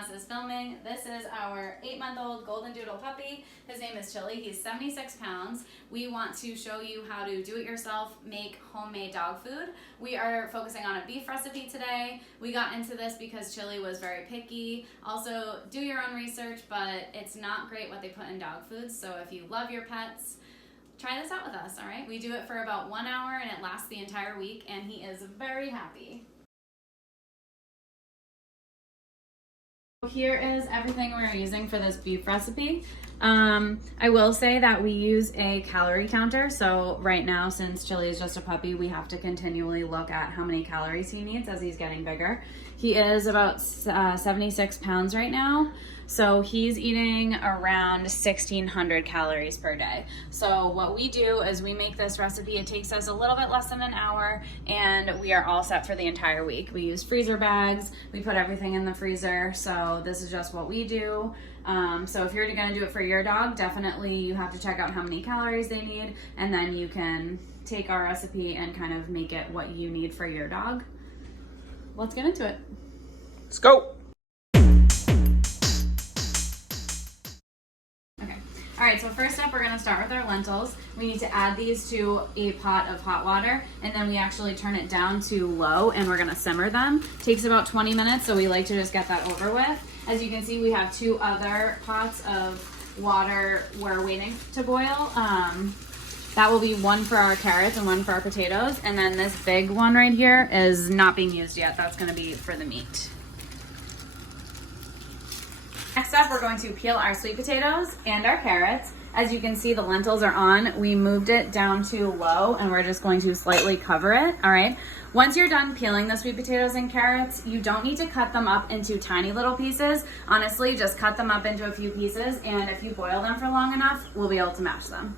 Haas is filming. This is our 8-month-old goldendoodle puppy. His name is Chili. He's 76 pounds. We want to show you how to do it yourself, make homemade dog food. We are focusing on a beef recipe today. We got into this because Chili was very picky. Also, do your own research, but it's not great what they put in dog foods. So if you love your pets, try this out with us, all right? We do it for about 1 hour and it lasts the entire week, and he is very happy. Here is everything we're using for this beef recipe. I will say that we use a calorie counter. So right now, since Chili is just a puppy, we have to continually look at how many calories he needs as he's getting bigger. He is about 76 pounds right now. So he's eating around 1,600 calories per day. So what we do is we make this recipe. It takes us a little bit less than an hour, and we are all set for the entire week. We use freezer bags. We put everything in the freezer. So this is just what we do. So if you're gonna do it for your dog, definitely you have to check out how many calories they need, and then you can take our recipe and kind of make it what you need for your dog. Let's get into it. Let's go. All right, so first up, we're gonna start with our lentils. We need to add these to a pot of hot water, and then we actually turn it down to low, and we're gonna simmer them. Takes about 20 minutes, so we like to just get that over with. As you can see, we have 2 other pots of water we're waiting to boil. That will be 1 for our carrots and 1 for our potatoes, and then this big one right here is not being used yet. That's gonna be for the meat. Next up, we're going to peel our sweet potatoes and our carrots. As you can see, the lentils are on. We moved it down to low, and we're just going to slightly cover it, all right? Once you're done peeling the sweet potatoes and carrots, you don't need to cut them up into tiny little pieces. Honestly, just cut them up into a few pieces, and if you boil them for long enough, we'll be able to mash them.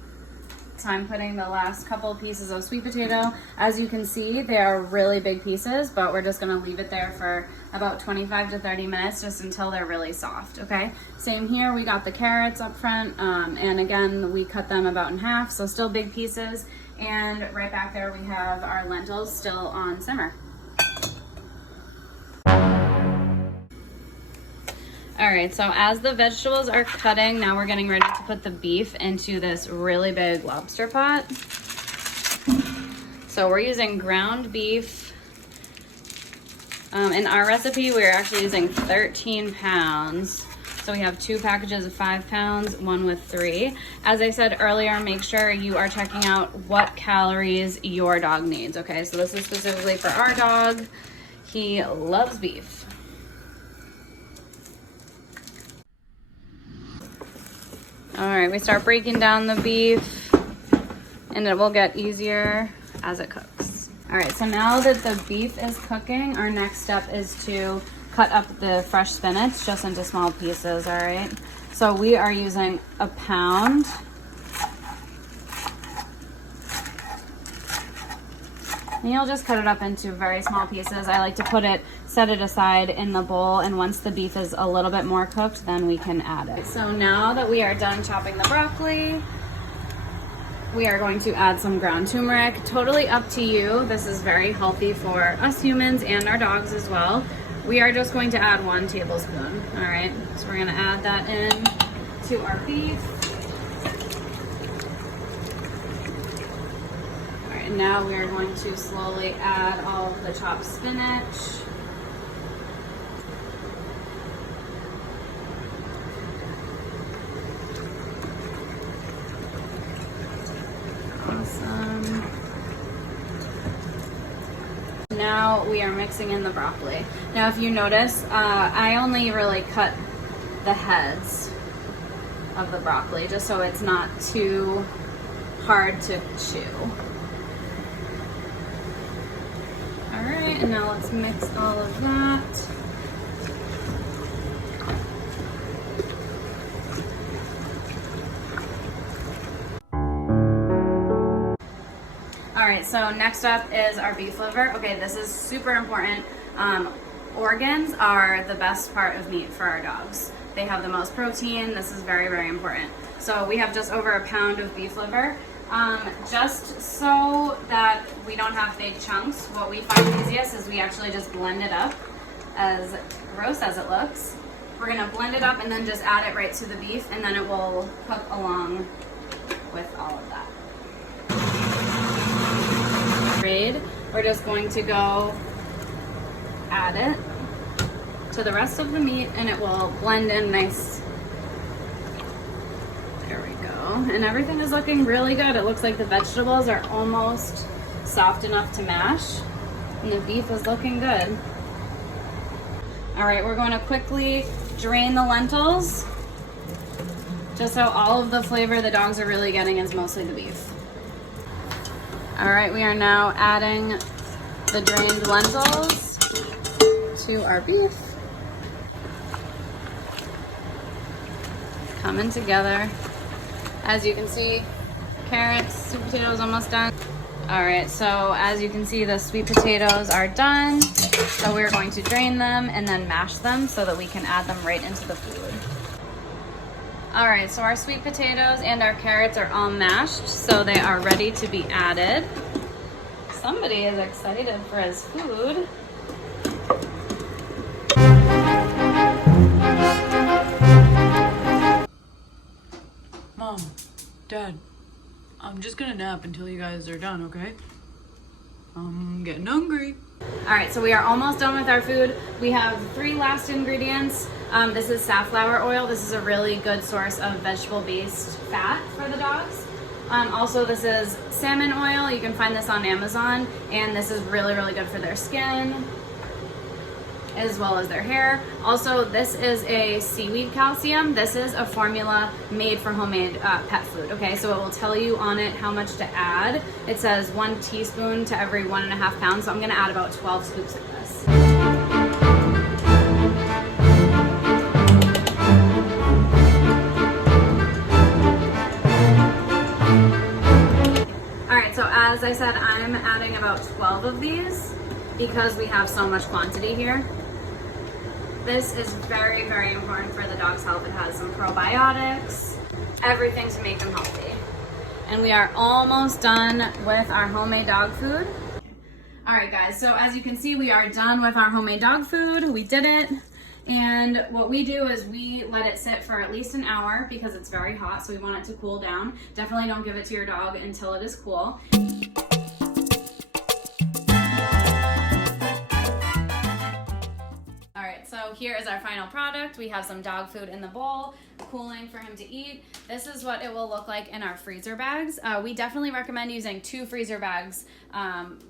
So I'm putting the last couple pieces of sweet potato. As you can see, they are really big pieces, but we're just gonna leave it there for about 25 to 30 minutes just until they're really soft, okay? Same here, we got the carrots up front, and again, we cut them about in half, so still big pieces. And right back there, we have our lentils still on simmer. All right, so as the vegetables are cutting, now we're getting ready to put the beef into this really big lobster pot. So we're using ground beef. In our recipe, we're actually using 13 pounds. So we have 2 packages of 5 pounds, 1 with 3. As I said earlier, make sure you are checking out what calories your dog needs, okay? So this is specifically for our dog. He loves beef. All right, we start breaking down the beef, and it will get easier as it cooks. All right, so now that the beef is cooking, our next step is to cut up the fresh spinach just into small pieces, all right? So we are using a pound. And you'll just cut it up into very small pieces. I like to set it aside in the bowl, and once the beef is a little bit more cooked, then we can add it. So now that we are done chopping the broccoli, we are going to add some ground turmeric. Totally up to you. This is very healthy for us humans and our dogs as well. We are just going to add 1 tablespoon, all right? So we're gonna add that in to our beef. Now we are going to slowly add all of the chopped spinach. Awesome. Now we are mixing in the broccoli. Now if you notice, I only really cut the heads of the broccoli just so it's not too hard to chew. All right, and now let's mix all of that. All right, so next up is our beef liver. Okay, this is super important. Organs are the best part of meat for our dogs. They have the most protein. This is very, very important. So we have just over a pound of beef liver. Just so that we don't have big chunks, what we find easiest is we actually just blend it up, as gross as it looks. We're gonna blend it up and then just add it right to the beef, and then it will cook along with all of that. We're just going to go add it to the rest of the meat, and it will blend in nice. There we go. And everything is looking really good. It looks like the vegetables are almost soft enough to mash, and the beef is looking good. All right, we're going to quickly drain the lentils, just so all of the flavor the dogs are really getting is mostly the beef. All right, we are now adding the drained lentils to our beef. Coming together. As you can see, carrots, sweet potatoes almost done. All right, so as you can see, the sweet potatoes are done. So we're going to drain them and then mash them so that we can add them right into the food. All right, so our sweet potatoes and our carrots are all mashed, so they are ready to be added. Somebody is excited for his food. Mom, Dad, I'm just gonna nap until you guys are done, okay? I'm getting hungry. All right, so we are almost done with our food. We have 3 last ingredients. This is safflower oil. This is a really good source of vegetable-based fat for the dogs. Also, this is salmon oil. You can find this on Amazon, and this is really, really good for their skin as well as their hair. Also, this is a seaweed calcium. This is a formula made for homemade pet food, okay? So it will tell you on it how much to add. It says 1 teaspoon to every 1.5 pounds, so I'm gonna add about 12 scoops of this. All right, so as I said, I'm adding about 12 of these because we have so much quantity here. This is very, very important for the dog's health. It has some probiotics, everything to make them healthy. And we are almost done with our homemade dog food. All right, guys, so as you can see, we are done with our homemade dog food. We did it. And what we do is we let it sit for at least an hour because it's very hot, so we want it to cool down. Definitely don't give it to your dog until it is cool. So here is our final product. We have some dog food in the bowl, cooling for him to eat. This is what it will look like in our freezer bags. We definitely recommend using 2 freezer bags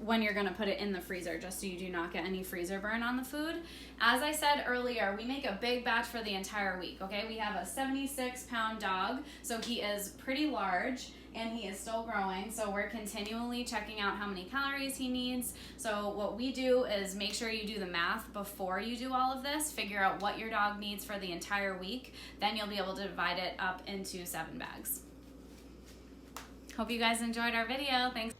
when you're gonna put it in the freezer, just so you do not get any freezer burn on the food. As I said earlier, we make a big batch for the entire week, okay? We have a 76-pound dog, so he is pretty large, and he is still growing, so we're continually checking out how many calories he needs. So what we do is make sure you do the math before you do all of this, figure out what your dog needs for the entire week, then you'll be able to divide it up into 7 bags. Hope you guys enjoyed our video. Thanks